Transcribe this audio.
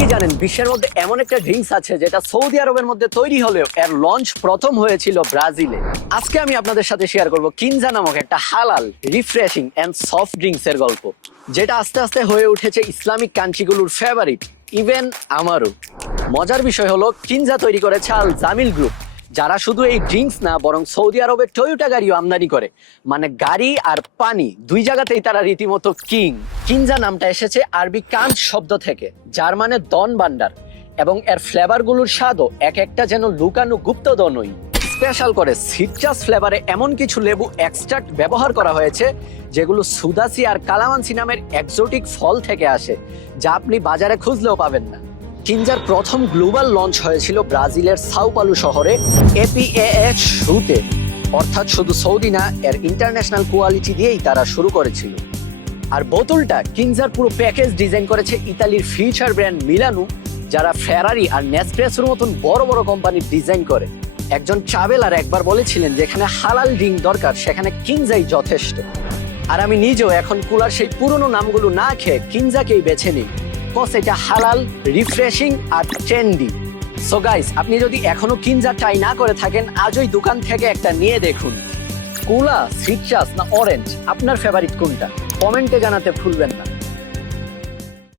কি জানেন, বিশ্বের মধ্যে এমন একটা ড্রিঙ্কস আছে যেটা সৌদি আরবের মধ্যে তৈরি হলেও এর লঞ্চ প্রথম হয়েছিল ব্রাজিলে। আজকে আমি আপনাদের সাথে শেয়ার করব কিনজা নামক একটা হালাল রিফ্রেশিং অ্যান্ড সফট ড্রিঙ্কস এর গল্প, যেটা আস্তে আস্তে হয়ে উঠেছে ইসলামিক কান্ট্রিগুলোর ফেভারিট ইভেন আমারও। মজার বিষয় হলো, কিনজা তৈরি করেছে আল জামিল গ্রুপ যারা শুধু এই ড্রিঙ্কস না, বরং সৌদি আরবের টয়োটা গাড়িও আমদানি করে। মানে গাড়ি আর পানি, দুই জায়গাতেই তারা রীতিমতো কিং কিনজা নামটা এসেছে আরবি কাঞ্চ শব্দ থেকে, যার মানে দন ভান্ডার এবং এর ফ্লেভারগুলোর স্বাদও এক একটা যেন লুকানো গুপ্তদনই স্পেশাল করে সিট্রাস ফ্লেভারে এমন কিছু লেবু এক্সট্রাক্ট ব্যবহার করা হয়েছে, যেগুলো সুদাসি আর কালামানসি নামের এক্সোটিক ফল থেকে আসে, যা আপনি বাজারে খুঁজলেও পাবেন না। কিনজার প্রথম গ্লোবাল লঞ্চ হয়েছিল ব্রাজিলের সাউপালু শহরে এপিএএচ শুতে অর্থাৎ শুধু সৌদি না, এর ইন্টারন্যাশনাল কোয়ালিটি দিয়েই তারা শুরু করেছিল। আর বোতলটা কিনজার পুরো প্যাকেজ ডিজাইন করেছে ইতালির ফিউচার ব্র্যান্ড মিলানু, যারা ফেরারি আর নেসপ্রেসোর মতন বড় বড় কোম্পানির ডিজাইন করে। একজন ট্রাভেলার একবার বলেছিলেন যেখানে হালাল ড্রিঙ্ক দরকার, সেখানে কিনজাই যথেষ্ট। আর আমি নিজেও এখন কুলার সেই পুরনো নামগুলো না খেয়ে কিনজাকেই বেছে নিই। কস এটা হালাল রিফ্রেশিং আর ট্রেন্ডি সো গাইস আপনি যদি এখনও কিনজা ট্রাই না করে থাকেন আজই দোকান থেকে একটা নিয়ে দেখুন। কুলা সিট্রাস না অরেঞ্জ আপনার ফেভারিট কোনটা? কমেন্টে জানাতে ভুলবেন না।